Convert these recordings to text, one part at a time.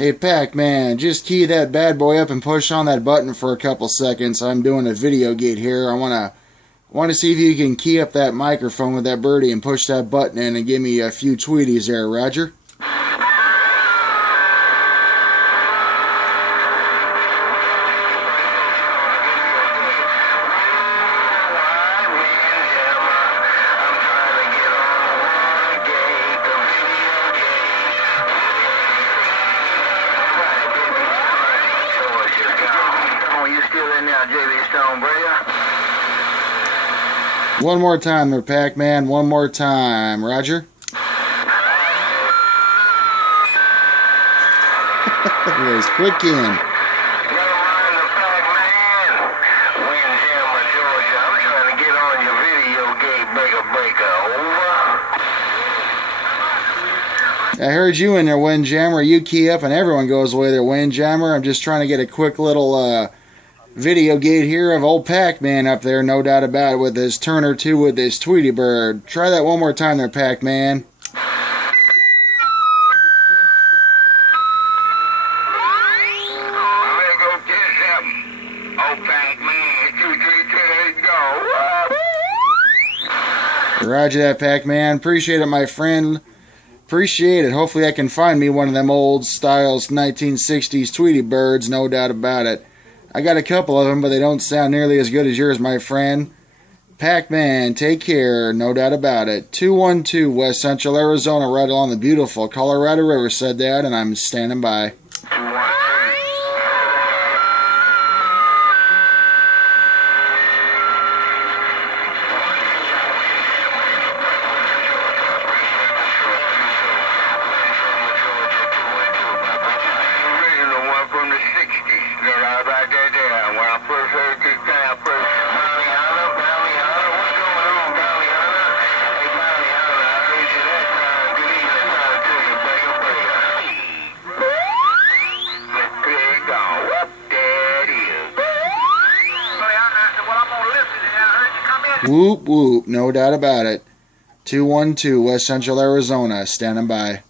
Hey Pac-Man, just key that bad boy up and push on that button for a couple seconds. I'm doing a video gate here. I wanna see if you can key up that microphone with that birdie and push that button in and give me a few tweeties there, Roger. One more time there, Pac-Man. One more time. Roger? Here's quick in. I heard you in there, Windjammer. You key up and everyone goes away there, Windjammer. I'm just trying to get a quick little video gate here of old Pac-Man up there, no doubt about it, with his turn or two with his Tweety bird. Try that one more time there, Pac-Man. Roger that, Pac-Man. Appreciate it, my friend. Appreciate it. Hopefully I can find me one of them old styles 1960s Tweety birds, no doubt about it. I got a couple of them, but they don't sound nearly as good as yours, my friend. Pac-Man, take care, no doubt about it. 212 West Central Arizona, right along the beautiful Colorado River, said that, and I'm standing by. Whoop, whoop, no doubt about it. 212 West Central Arizona, standing by.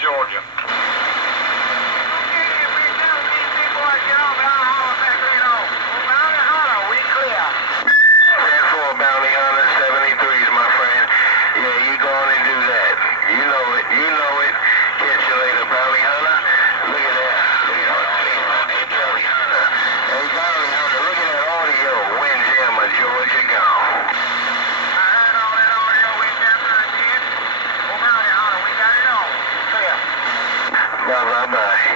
Georgia. Bye-bye.